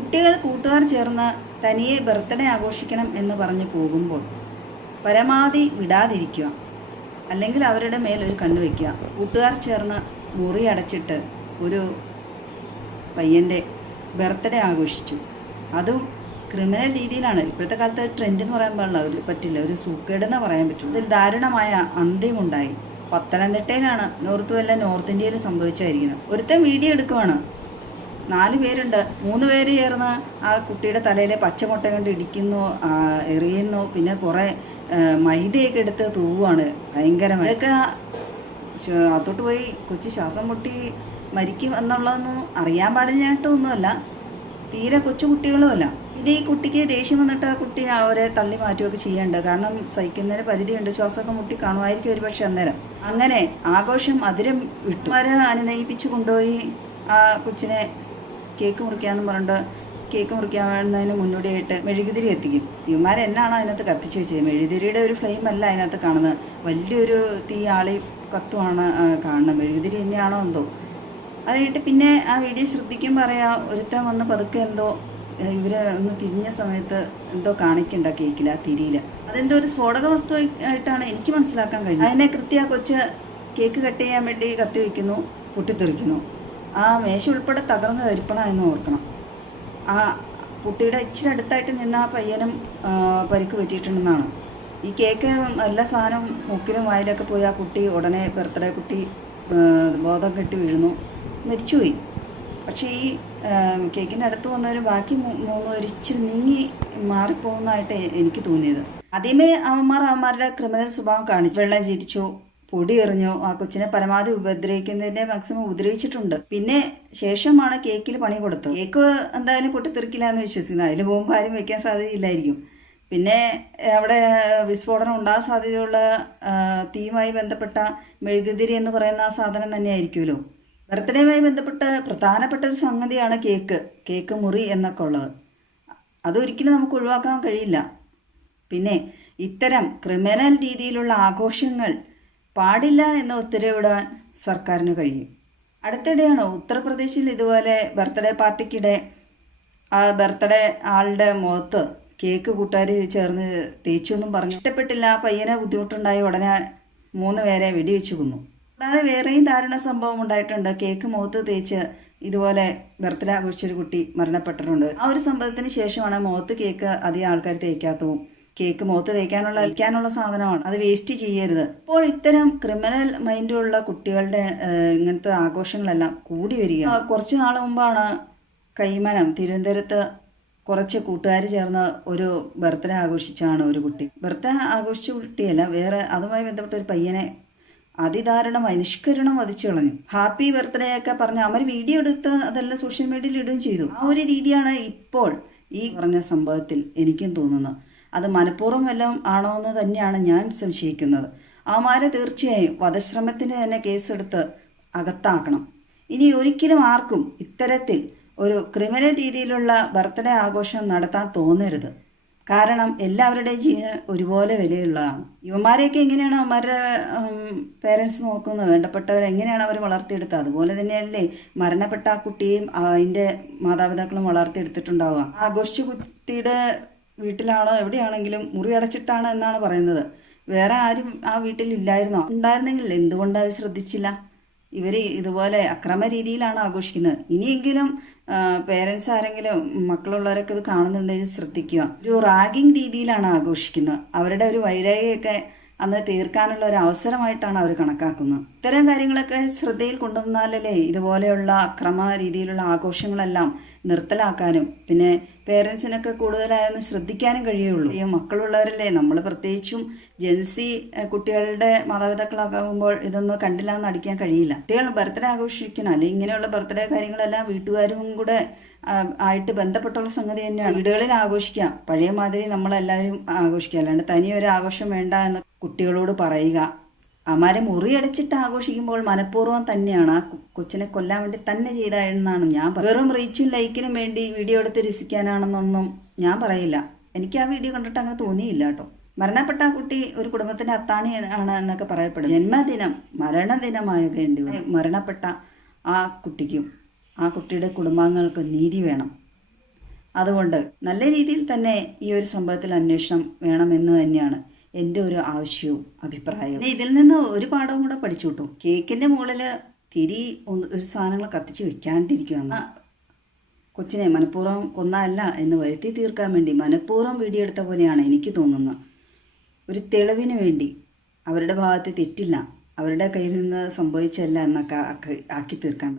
കുട്ടികൾ കൂട്ടുകാർ ചേർന്ന് തനിയെ ബർത്ത്ഡേ ആഘോഷിക്കണം എന്ന് പറഞ്ഞ് പോകുമ്പോൾ പരമാവധി വിടാതിരിക്കുക, അല്ലെങ്കിൽ അവരുടെ മേൽ ഒരു കണ്ണ് വയ്ക്കുക. കൂട്ടുകാർ ചേർന്ന് മുറി അടച്ചിട്ട് ഒരു പയ്യൻ്റെ ബർത്ത്ഡേ ആഘോഷിച്ചു. അതും ക്രിമിനൽ രീതിയിലാണ്. ഇപ്പോഴത്തെ കാലത്ത് ട്രെൻഡ് എന്ന് പറയാൻ പാടില്ല, പറ്റില്ല, ഒരു സൂക്കേടെന്ന് പറയാൻ പറ്റും. ഇതിൽ ദാരുണമായ അന്ത്യമുണ്ടായി. പത്തനംതിട്ടയിലാണ്, നോർത്ത് ഇന്ത്യയിൽ സംഭവിച്ചായിരിക്കുന്നത്. ഒരുത്തൻ വീഡിയോ എടുക്കുവാണ്. 4 പേരുണ്ട്. 3 പേര് ചേർന്ന് ആ കുട്ടിയുടെ തലയിലെ പച്ചമുട്ട കൊണ്ട് ഇടിക്കുന്നു, എറിയുന്നു, പിന്നെ കുറേ മൈദയൊക്കെ എടുത്ത് തൂവാണ്. ഭയങ്കരമായി. ഇതൊക്കെ അത്തോട്ട് പോയി കൊച്ചു ശ്വാസം മുട്ടി മരിക്കും എന്നുള്ളതൊന്നും അറിയാൻ പാടില്ലായിട്ടൊന്നുമല്ല, തീരെ കൊച്ചു കുട്ടികളുമല്ല. പിന്നെ ഈ കുട്ടിക്ക് ദേഷ്യം വന്നിട്ട് ആ കുട്ടി അവരെ തള്ളി മാറ്റുകയൊക്കെ ചെയ്യേണ്ട, കാരണം സഹിക്കുന്നതിന് പരിധിയുണ്ട്. ശ്വാസമൊക്കെ മുട്ടി കാണുമായിരിക്കും ഒരു പക്ഷെ അന്നേരം. അങ്ങനെ ആഘോഷം അതിരം വിട്ടു. അവരെ അനുനയിപ്പിച്ച് കൊണ്ടുപോയി ആ കൊച്ചിനെ കേക്ക് മുറിക്കാമെന്ന് പറഞ്ഞിട്ട് കേക്ക് മുറിക്കാവുന്നതിന് മുന്നോടിയായിട്ട് മെഴുകുതിരി എത്തിക്കും. ഇവന്മാരെന്നാണോ അതിനകത്ത് കത്തിച്ച് വെച്ചത്? മെഴുകുതിരിയുടെ ഒരു ഫ്ലെയിം അല്ല അതിനകത്ത് കാണുന്നത്, വലിയൊരു തീ ആളി കത്തുവാണ് കാണുന്നത്. മെഴുകുതിരി തന്നെയാണോ എന്തോ. അത് കഴിഞ്ഞിട്ട് പിന്നെ ആ വീഡിയോ ശ്രദ്ധിക്കുമ്പോൾ പറയാം, ഒരുത്തൻ വന്ന് പതുക്കെ എന്തോ ഇവർ ഒന്ന് തിരിഞ്ഞ സമയത്ത് എന്തോ കാണിക്കണ്ട കേക്കിൽ, ആ തിരിയിൽ. അതെന്തോ ഒരു സ്ഫോടക വസ്തു ആയിട്ടാണ് എനിക്ക് മനസ്സിലാക്കാൻ കഴിഞ്ഞത്. അതിനെ കൃത്യ കൊച്ച് കേക്ക് കട്ട് ചെയ്യാൻ വേണ്ടി കത്തി വയ്ക്കുന്നു, പൊട്ടിത്തെറിക്കുന്നു. ആ മേശ ഉൾപ്പെടെ തകർന്ന് കരിപ്പണമെന്ന് ഓർക്കണം. ആ കുട്ടിയുടെ ഇച്ചിരി അടുത്തായിട്ട് നിന്ന ആ പയ്യനും പരിക്ക് പറ്റിയിട്ടുണ്ടെന്നാണ്. ഈ കേക്ക് എല്ലാ സാധനവും മൂക്കിലും വായിലൊക്കെ പോയി ആ കുട്ടി ഉടനെ ബർത്ത്ഡേ കുട്ടി ബോധം കെട്ടി വീഴുന്നു, മരിച്ചുപോയി. പക്ഷേ ഈ കേക്കിൻ്റെ അടുത്ത് വന്നവർ ബാക്കി 3 പേര് ഇച്ചിരി നീങ്ങി മാറിപ്പോകുന്നതായിട്ട് എനിക്ക് തോന്നിയത്. ആദ്യമേ അവന്മാരുടെ ക്രിമിനൽ സ്വഭാവം കാണിച്ചു. വെള്ളം ചിരിച്ചു, പൊടി എറിഞ്ഞു, ആ കൊച്ചിനെ പരമാവധി ഉപദ്രവിക്കുന്നതിൻ്റെ മാക്സിമം ഉപദ്രവിച്ചിട്ടുണ്ട്. പിന്നെ ശേഷമാണ് കേക്കിൽ പണി കൊടുത്തത്. കേക്ക് എന്തായാലും പൊട്ടിത്തെറിക്കില്ല എന്ന് വിശ്വസിക്കുന്നു. അതിൽ ബോംബ് ആരും വെക്കാൻ സാധ്യതയില്ലായിരിക്കും. പിന്നെ അവിടെ വിസ്ഫോടനം ഉണ്ടാകാൻ സാധ്യതയുള്ള തീയുമായി ബന്ധപ്പെട്ട മെഴുകുതിരി എന്ന് പറയുന്ന ആ സാധനം തന്നെയായിരിക്കുമല്ലോ. ബർത്ത്ഡേയുമായി ബന്ധപ്പെട്ട് പ്രധാനപ്പെട്ട ഒരു സംഗതിയാണ് കേക്ക് മുറി എന്നൊക്കെ ഉള്ളത്. അതൊരിക്കലും നമുക്ക് ഒഴിവാക്കാൻ കഴിയില്ല. പിന്നെ ഇത്തരം ക്രിമിനൽ രീതിയിലുള്ള ആഘോഷങ്ങൾ പാടില്ല എന്ന് ഉത്തരവിടാൻ സർക്കാരിന് കഴിയും. അടുത്തിടെയാണ് ഉത്തർപ്രദേശിൽ ഇതുപോലെ ബർത്ത്ഡേ പാർട്ടിക്കിടെ ആ ബർത്ത്ഡേ ആളുടെ മുഖത്ത് കേക്ക് കൂട്ടുകാർ ചേർന്ന് തേച്ചു എന്നും പറഞ്ഞു. ഇഷ്ടപ്പെട്ടില്ല, ആ പയ്യനെ ബുദ്ധിമുട്ടുണ്ടായി, ഉടനെ 3 പേരെ വെടിവെച്ച് കൊന്നു. കൂടാതെ വേറെയും ദാരുണ സംഭവം ഉണ്ടായിട്ടുണ്ട്. കേക്ക് മുഖത്ത് തേച്ച് ഇതുപോലെ ബർത്ത്ഡേ ആഘോഷിച്ചൊരു കുട്ടി മരണപ്പെട്ടിട്ടുണ്ട്. ആ ഒരു സംഭവത്തിന് ശേഷമാണ് മുഖത്ത് കേക്ക് അധികം ആൾക്കാർ തേക്കാത്തതും. കേക്ക് മുഖത്ത് തേക്കാനുള്ള സാധനമാണ്, അത് വേസ്റ്റ് ചെയ്യരുത്. അപ്പോൾ ഇത്തരം ക്രിമിനൽ മൈൻഡുള്ള കുട്ടികളുടെ ഇങ്ങനത്തെ ആഘോഷങ്ങളെല്ലാം കൂടി വരിക. കുറച്ച് നാൾ മുമ്പാണ് കൈമനം തിരുവനന്തപുരത്ത് കുറച്ച് കൂട്ടുകാർ ചേർന്ന് ഒരു ബർത്ത്ഡേ ആഘോഷിച്ചാണ് ഒരു കുട്ടി. ബർത്ത്ഡേ ആഘോഷിച്ച കുട്ടിയല്ല, വേറെ അതുമായി ബന്ധപ്പെട്ട ഒരു പയ്യനെ അതിദാരുണമായി നിഷ്കരുണം വധിച്ചു കളഞ്ഞു. ഹാപ്പി ബർത്ത്ഡേ ഒക്കെ പറഞ്ഞ് അവർ വീഡിയോ എടുത്ത് അതെല്ലാം സോഷ്യൽ മീഡിയയിൽ ഇടുകയും ചെയ്തു. ആ ഒരു രീതിയാണ് ഇപ്പോൾ ഈ പറഞ്ഞ സംഭവത്തിൽ എനിക്കും തോന്നുന്നത്. അത് മനഃപൂർവ്വം വല്ലതും ആണോ എന്ന് തന്നെയാണ് ഞാൻ സംശയിക്കുന്നത്. അവന്മാരെ തീർച്ചയായും വധശ്രമത്തിന് തന്നെ കേസെടുത്ത് അകത്താക്കണം. ഇനി ഒരിക്കലും ആർക്കും ഇത്തരത്തിൽ ഒരു ക്രിമിനൽ രീതിയിലുള്ള ബർത്ത്ഡേ ആഘോഷം നടത്താൻ തോന്നരുത്. കാരണം എല്ലാവരുടെയും ജീവന് ഒരുപോലെ വിലയുള്ളതാണ്. ഇവന്മാരെയൊക്കെ എങ്ങനെയാണ് അവന്മാരുടെ പേരൻസ് നോക്കുന്നത്, വേണ്ടപ്പെട്ടവർ എങ്ങനെയാണ് അവർ വളർത്തിയെടുത്തത്, അതുപോലെ തന്നെയല്ലേ മരണപ്പെട്ട ആ കുട്ടിയെയും അതിൻ്റെ മാതാപിതാക്കളും വളർത്തിയെടുത്തിട്ടുണ്ടാവുക. ആഘോഷിച്ച കുട്ടിയുടെ വീട്ടിലാണോ എവിടെയാണെങ്കിലും മുറി അടച്ചിട്ടാണ് എന്നാണ് പറയുന്നത്. വേറെ ആരും ആ വീട്ടിൽ ഇല്ലായിരുന്നോ? ഉണ്ടായിരുന്നെങ്കിൽ എന്തുകൊണ്ട് അത് ശ്രദ്ധിച്ചില്ല? ഇവർ ഇതുപോലെ അക്രമ രീതിയിലാണ് ആഘോഷിക്കുന്നത്. ഇനിയെങ്കിലും പേരൻസ് ആരെങ്കിലും മക്കളുള്ളവരൊക്കെ ഇത് കാണുന്നുണ്ടെങ്കിൽ ശ്രദ്ധിക്കുക. ഒരു റാഗിങ് രീതിയിലാണ് ആഘോഷിക്കുന്നത്. അവരുടെ ഒരു വൈരാഗ്യമൊക്കെ അന്ന് തീർക്കാനുള്ള ഒരു അവസരമായിട്ടാണ് അവർ കണക്കാക്കുന്നത്. ഇത്തരം കാര്യങ്ങളൊക്കെ ശ്രദ്ധയിൽ കൊണ്ടുവന്നാലല്ലേ ഇതുപോലെയുള്ള അക്രമ രീതിയിലുള്ള ആഘോഷങ്ങളെല്ലാം നിർത്തലാക്കാനും പിന്നെ പേരൻസിനൊക്കെ കൂടുതലായൊന്ന് ശ്രദ്ധിക്കാനും കഴിയുള്ളൂ. ഈ മക്കളുള്ളവരല്ലേ, നമ്മൾ പ്രത്യേകിച്ചും ജെൻസി കുട്ടികളുടെ മാതാപിതാക്കളാകുമ്പോൾ ഇതൊന്നും കണ്ടില്ല എന്ന് അടിക്കാൻ കഴിയില്ല. കുട്ടികൾ ബർത്ത്ഡേ ആഘോഷിക്കണം, അല്ലെങ്കിൽ ഇങ്ങനെയുള്ള ബർത്ത്ഡേ കാര്യങ്ങളെല്ലാം വീട്ടുകാരും കൂടെ ആയിട്ട് ബന്ധപ്പെട്ടുള്ള സംഗതി തന്നെയാണ്. വീടുകളിൽ ആഘോഷിക്കാം, പഴയ മാതിരി നമ്മളെല്ലാവരും ആഘോഷിക്കുക, അല്ലാണ്ട് തനിയൊരു ആഘോഷം വേണ്ട എന്ന് കുട്ടികളോട് പറയുക. അവന്മാരെ മുറിയടച്ചിട്ട് ആഘോഷിക്കുമ്പോൾ മനഃപൂർവ്വം തന്നെയാണ് ആ കൊച്ചിനെ കൊല്ലാൻ വേണ്ടി തന്നെ ചെയ്തതെന്നാണ് ഞാൻ പറയുന്നത്. വെറും റീച്ചും ലൈക്കിനും വേണ്ടി വീഡിയോ എടുത്ത് രസിക്കാനാണെന്നൊന്നും ഞാൻ പറയില്ല. എനിക്ക് ആ വീഡിയോ കണ്ടിട്ട് അങ്ങനെ തോന്നിയില്ല കേട്ടോ. മരണപ്പെട്ട ആ കുട്ടി ഒരു കുടുംബത്തിൻ്റെ അത്താണി ആണ് എന്നൊക്കെ പറയപ്പെടും. ജന്മദിനം മരണദിനമാകേണ്ടി മരണപ്പെട്ട ആ കുട്ടിക്കും ആ കുട്ടിയുടെ കുടുംബാംഗങ്ങൾക്ക് നീതി വേണം. അതുകൊണ്ട് നല്ല രീതിയിൽ തന്നെ ഈ ഒരു സംഭവത്തിൽ അന്വേഷണം വേണമെന്ന് തന്നെയാണ് എൻ്റെ ഒരു ആവശ്യവും അഭിപ്രായവും. പിന്നെ ഇതിൽ നിന്ന് ഒരു പാഠവും കൂടെ പഠിച്ചു കിട്ടും. കേക്കിൻ്റെ മുകളിൽ തിരി ഒരു സാധനങ്ങൾ കത്തിച്ച് വെക്കാണ്ടിരിക്കുക. കൊച്ചിനെ മനഃപൂർവ്വം കൊന്നല്ല എന്ന് വരുത്തി തീർക്കാൻ വേണ്ടി മനഃപൂർവ്വം വീഡിയോയെടുത്ത പോലെയാണ് എനിക്ക് തോന്നുന്നത്. ഒരു തെളിവിന് വേണ്ടി അവരുടെ ഭാഗത്ത് തെറ്റില്ല, അവരുടെ കയ്യിൽ നിന്ന് സംഭവിച്ചല്ല എന്നൊക്കെ ആക്കി തീർക്കാൻ